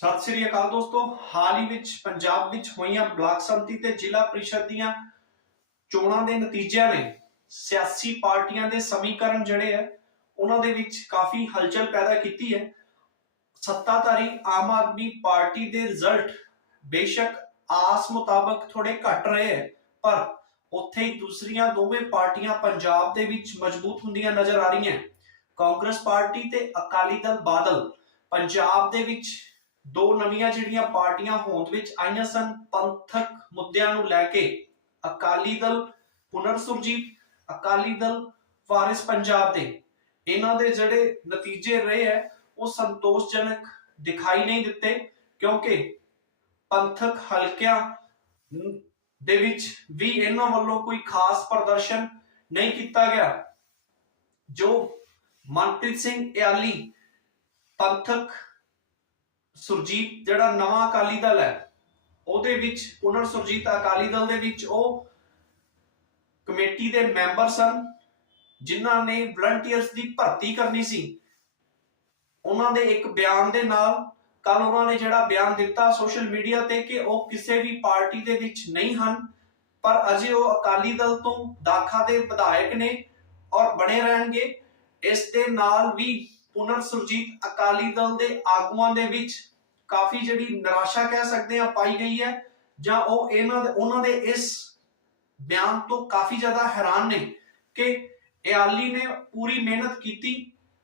ਸਤਿ ਸ੍ਰੀ ਅਕਾਲ ਦੋਸਤੋ। ਹਾਲ ਹੀ ਵਿੱਚ ਪੰਜਾਬ ਵਿੱਚ ਹੋਈਆਂ ਬਲਾਕ ਸੰਮਤੀ ਤੇ ਜ਼ਿਲ੍ਹਾ ਪ੍ਰੀਸ਼ਦ ਦੀਆਂ ਚੋਣਾਂ ਦੇ ਨਤੀਜਿਆਂ ਨੇ ਸਿਆਸੀ ਪਾਰਟੀਆਂ ਦੇ ਸਮੀਕਰਨ ਜਿਹੜੇ ਆ, ਉਹਨਾਂ ਦੇ ਵਿੱਚ ਕਾਫੀ ਹਲਚਲ ਪੈਦਾ ਕੀਤੀ ਹੈ। ਸੱਤਾਧਾਰੀ ਆਮ ਆਦਮੀ ਪਾਰਟੀ ਦੇ ਰਿਜ਼ਲਟ ਬੇਸ਼ੱਕ ਆਸ ਮੁਤਾਬਕ ਥੋੜੇ ਘਟ ਰਹੇ ਹੈ, ਪਰ ਉੱਥੇ ਹੀ ਦੂਸਰੀਆਂ ਦੋਵੇਂ ਪਾਰਟੀਆਂ ਪੰਜਾਬ ਦੇ ਵਿੱਚ ਮਜ਼ਬੂਤ ਹੁੰਦੀਆਂ ਨਜ਼ਰ ਆ ਰਹੀਆਂ। ਕਾਂਗਰਸ ਪਾਰਟੀ ਤੇ ਅਕਾਲੀ ਦਲ ਬਾਦਲ ਪੰਜਾਬ ਦੇ ਵਿੱਚ ਦੋ ਨਵੀਆਂ ਜਿਹੜੀਆਂ ਪਾਰਟੀਆਂ ਹੋਂਦ ਵਿੱਚ ਆਈਆਂ ਸਨ, ਪੰਥਕ ਮੁੱਦਿਆਂ ਨੂੰ ਲੈ ਕੇ ਅਕਾਲੀ ਦਲ ਪੁਨਰ ਸੁਰਜੀਤ, ਅਕਾਲੀ ਦਲ ਵਾਰਿਸ ਪੰਜਾਬ ਦੇ। ਇਹਨਾਂ ਦੇ ਜਿਹੜੇ ਨਤੀਜੇ ਰਹੇ ਹੈ, ਉਹ ਸੰਤੋਸ਼ਜਨਕ ਦਿਖਾਈ ਨਹੀਂ ਦਿੱਤੇ, ਕਿਉਂਕਿ ਪੰਥਕ ਹਲਕਿਆਂ ਦੇ ਵਿੱਚ ਵੀ ਇਹਨਾਂ ਵੱਲੋਂ ਕੋਈ ਖਾਸ ਪ੍ਰਦਰਸ਼ਨ ਨਹੀਂ ਕੀਤਾ ਗਿਆ। ਜੋ ਮਨਪ੍ਰੀਤ ਸਿੰਘ ਇਆਲੀ ਪੰਥਕ ਸੁਰਜੀਤ ਜਿਹੜਾ ਨਵਾਂ ਅਕਾਲੀ ਦਲ ਹੈ, ਉਹਦੇ ਵਿੱਚ ਪੁਨਰ ਸੁਰਜੀਤ ਅਕਾਲੀ ਦਲ ਦੇ ਵਿੱਚ ਉਹ ਕਮੇਟੀ ਦੇ ਮੈਂਬਰ ਸਨ, ਜਿਨ੍ਹਾਂ ਨੇ ਵਲੰਟੀਅਰਸ ਦੀ ਭਰਤੀ ਕਰਨੀ ਸੀ। ਉਹਨਾਂ ਦੇ ਇੱਕ ਬਿਆਨ ਦੇ ਨਾਲ ਕੱਲ ਉਹਨਾਂ ਨੇ ਜਿਹੜਾ ਬਿਆਨ ਦਿੱਤਾ ਸੋਸ਼ਲ ਮੀਡੀਆ ਤੇ ਕਿ ਉਹ ਕਿਸੇ ਵੀ ਪਾਰਟੀ ਦੇ ਵਿੱਚ ਨਹੀਂ ਹਨ, ਪਰ ਅਜੇ ਉਹ ਅਕਾਲੀ ਦਲ ਤੋਂ ਦਾਖਾ ਦੇ ਵਿਧਾਇਕ ਨੇ ਔਰ ਬਣੇ ਰਹਿਣਗੇ। ਇਸ ਦੇ ਨਾਲ ਵੀ ਪੁਨਰ ਸੁਰਜੀਤ ਅਕਾਲੀ ਦਲ ਦੇ ਆਗੂਆਂ ਦੇ ਵਿੱਚ ਕਾਫੀ ਜਿਹੜੀ ਨਿਰਾਸ਼ਾ ਕਹਿ ਸਕਦੇ ਆ ਪਾਈ ਗਈ ਹੈ, ਜਾਂ ਉਹ ਇਹਨਾਂ ਦੇ ਉਹਨਾਂ ਦੇ ਇਸ ਬਿਆਨ ਤੋਂ ਕਾਫੀ ਜ਼ਿਆਦਾ ਹੈਰਾਨ ਨੇ ਕਿ ਇਆਲੀ ਨੇ ਪੂਰੀ ਮਿਹਨਤ ਕੀਤੀ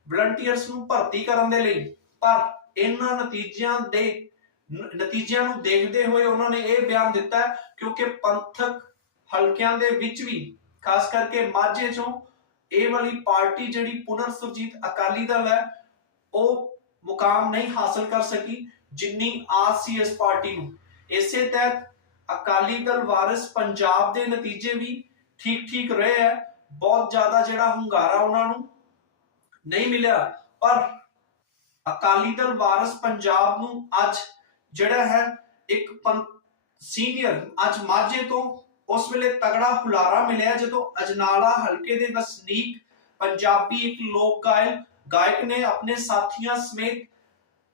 ਵਲੰਟੀਅਰਸ ਨੂੰ ਭਰਤੀ ਕਰਨ ਦੇ ਲਈ। ਪਰ ਇਹਨਾਂ ਨਤੀਜਿਆਂ ਦੇ ਨਤੀਜਿਆਂ ਨੂੰ ਦੇਖਦੇ ਹੋਏ ਉਹਨਾਂ ਨੇ ਇਹ ਬਿਆਨ ਦਿੱਤਾ ਕਿਉਂਕਿ ਪੰਥਕ ਹਲਕਿਆਂ ਦੇ ਵਿੱਚ ਵੀ, ਖਾਸ ਕਰਕੇ ਮਾਝੇ ਚੋਂ ਇਹ ਵਾਲੀ ਪਾਰਟੀ ਜਿਹੜੀ ਪੁਨਰ ਸੁਰਜੀਤ ਅਕਾਲੀ ਦਲ ਹੈ, ਉਹ ਮੁਕਾਮ ਨਹੀਂ ਹਾਸਲ ਕਰ ਸਕੀ ਜਿੰਨੀ ਆਸ ਸੀ ਇਸ ਪਾਰਟੀ ਨੂੰ। ਇਸੇ ਤਹਿਤ ਅਕਾਲੀ ਦਲ ਵਾਰਿਸ ਪੰਜਾਬ ਦੇ ਨਤੀਜੇ ਵੀ ਠੀਕ ਠੀਕ ਰਹੇ ਹੈ। ਬਹੁਤ ਜ਼ਿਆਦਾ ਜਿਹੜਾ ਹੁੰਗਾਰਾ ਉਹਨਾਂ ਨੂੰ ਨਹੀਂ ਮਿਲਿਆ, ਪਰ ਅਕਾਲੀ ਦਲ ਵਾਰਿਸ ਪੰਜਾਬ ਨੂੰ ਅੱਜ ਜਿਹੜਾ ਹੈ, ਇੱਕ ਸੀਨੀਅਰ ਅੱਜ ਮਾਝੇ ਤੋਂ ਉਸ ਵੇਲੇ ਤਗੜਾ ਹੁਲਾਰਾ ਮਿਲਿਆ ਜਦੋਂ ਅਜਨਾਲਾ ਹਲਕੇ ਦੇ ਵਸਨੀਕ ਪੰਜਾਬੀ ਇੱਕ ਲੋਕ ਗਾਇਕ ਗਾਇਕ ਨੇ ਆਪਣੇ ਸਾਥੀਆਂ ਸਮੇਤ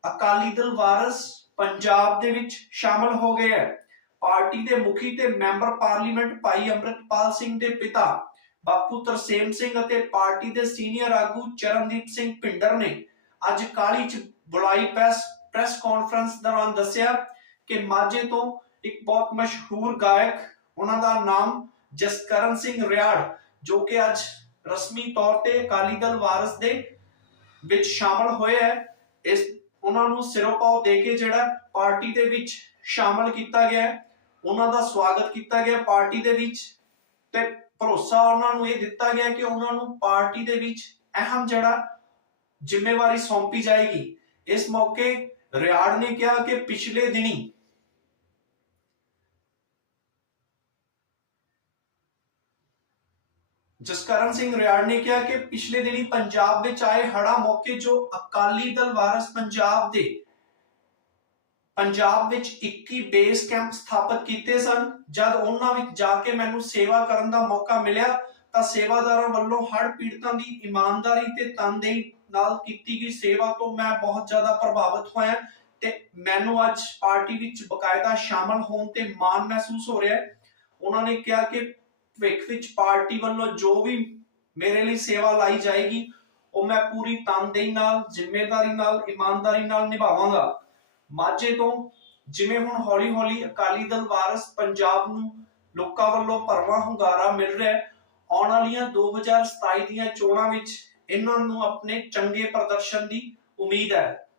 ਅਕਾਲੀ ਦਲ ਵਾਰਿਸ ਪੰਜਾਬ ਦੇ ਵਿੱਚ ਸ਼ਾਮਲ ਹੋ ਗਏ ਹੈ। ਪਾਰਟੀ ਦੇ ਮੁਖੀ ਤੇ ਮੈਂਬਰ ਪਾਰਲੀਮੈਂਟ ਭਾਈ ਅੰਮ੍ਰਿਤਪਾਲ ਸਿੰਘ ਦੇ ਪਿਤਾ ਬਾਪੂ ਤਰਸੇਮ ਸਿੰਘ ਅਤੇ ਪਾਰਟੀ ਦੇ ਸੀਨੀਅਰ ਆਗੂ ਚਰਨਦੀਪ ਸਿੰਘ ਭਿੰਡਰ ਨੇ ਅੱਜ ਕਾਲੀ ਚ ਬੁਲਾਈ ਪ੍ਰੈਸ ਪ੍ਰੈਸ ਕਾਨਫਰੰਸ ਦੌਰਾਨ ਦੱਸਿਆ ਕਿ ਮਾਝੇ ਤੋਂ ਇੱਕ ਬਹੁਤ ਮਸ਼ਹੂਰ ਗਾਇਕ ਉਹਨਾਂ ਦਾ ਨਾਮ ਜਸਕਰਨ ਸਿੰਘ ਰਿਆੜ, ਜੋ ਕਿ ਅੱਜ ਰਸਮੀ ਤੌਰ ਤੇ ਅਕਾਲੀ ਦਲ ਵਾਰਿਸ ਦੇ ਵਿੱਚ ਸ਼ਾਮਲ ਹੋਏ ਹੈ। ਇਸ ਉਹਨਾਂ ਨੂੰ ਸਿਰੋਪਾਓ ਦੇ ਕੇ ਜਿਹੜਾ ਪਾਰਟੀ ਦੇ ਵਿੱਚ ਸ਼ਾਮਲ ਕੀਤਾ ਗਿਆ ਹੈ, ਉਹਨਾਂ ਦਾ ਸਵਾਗਤ ਕੀਤਾ ਗਿਆ ਪਾਰਟੀ ਦੇ ਵਿੱਚ ਤੇ ਭਰੋਸਾ ਉਹਨਾਂ ਨੂੰ ਇਹ ਦਿੱਤਾ ਗਿਆ ਕਿ ਉਹਨਾਂ ਨੂੰ ਪਾਰਟੀ ਦੇ ਵਿੱਚ ਅਹਿਮ ਜਿਹੜਾ ਜ਼ਿੰਮੇਵਾਰੀ ਸੌਂਪੀ ਜਾਏਗੀ। ਇਸ ਮੌਕੇ ਰਿਆੜ ਨੇ ਕਿਹਾ ਕਿ ਪਿਛਲੇ ਦਿਨੀ ਜਸਕਰਨ ਸਿੰਘ ਰਿਆੜ ਨੇ ਕਿਹਾ ਕਿ ਪਿਛਲੇ ਦਿਨੀ ਪੰਜਾਬ ਵਿੱਚ ਆਏ ਹੜਾ ਮੌਕੇ ਜੋ ਅਕਾਲੀ ਦਲ ਵਾਰਿਸ ਪੰਜਾਬ ਦੇ ਪੰਜਾਬ ਵਿੱਚ 21 ਬੇਸ ਕੈਂਪ ਸਥਾਪਿਤ ਕੀਤੇ ਸਨ। ਜਦ ਉਹਨਾਂ ਵਿੱਚ ਜਾ ਕੇ ਮੈਨੂੰ ਸੇਵਾ ਕਰਨ ਦਾ ਮੌਕਾ ਮਿਲਿਆ, ਤਾਂ ਸੇਵਾਦਾਰਾਂ ਵੱਲੋਂ ਹੜ ਪੀੜਤਾਂ ਦੀ ਇਮਾਨਦਾਰੀ ਤੇ ਤਨਦੇਹੀ ਨਾਲ ਕੀਤੀ ਗਈ ਸੇਵਾ ਤੋਂ ਮੈਂ ਬਹੁਤ ਜ਼ਿਆਦਾ ਪ੍ਰਭਾਵਿਤ ਹੋਇਆ ਤੇ ਮੈਨੂੰ ਅੱਜ ਪਾਰਟੀ ਵਿੱਚ ਬਕਾਇਦਾ ਸ਼ਾਮਲ ਹੋਣ ਤੇ ਮਾਣ ਮਹਿਸੂਸ ਹੋ ਰਿਹਾ ਹੈ। ਉਹਨਾਂ ਨੇ ਕਿਹਾ ਕਿ ਭਵਿੱਖ ਵਿੱਚ ਪਾਰਟੀ ਵੱਲੋਂ ਜੋ ਵੀ ਮੇਰੇ ਲਈ ਸੇਵਾ ਲਾਈ ਜਾਏਗੀ, ਉਹ ਮੈਂ ਪੂਰੀ ਤਨਦੇਹੀ ਨਾਲ, ਜ਼ਿੰਮੇਵਾਰੀ ਨਾਲ, ਇਮਾਨਦਾਰੀ ਨਾਲ ਨਿਭਾਵਾਂਗਾ। ਮਾਝੇ ਤੋਂ ਜਿਵੇਂ ਹੁਣ ਹੌਲੀ-ਹੌਲੀ ਅਕਾਲੀ ਦਲ ਵਾਰਸ ਪੰਜਾਬ ਨੂੰ ਲੋਕਾਂ ਵੱਲੋਂ ਭਰਵਾਂ ਹੁੰਗਾਰਾ ਮਿਲ ਰਿਹਾ ਹੈ, ਆਉਣ ਵਾਲੀਆਂ 2027 ਦੀਆਂ ਚੋਣਾਂ ਵਿੱਚ ਇਹਨਾਂ ਨੂੰ ਆਪਣੇ ਚੰਗੇ ਪ੍ਰਦਰਸ਼ਨ ਦੀ ਉਮੀਦ ਹੈ।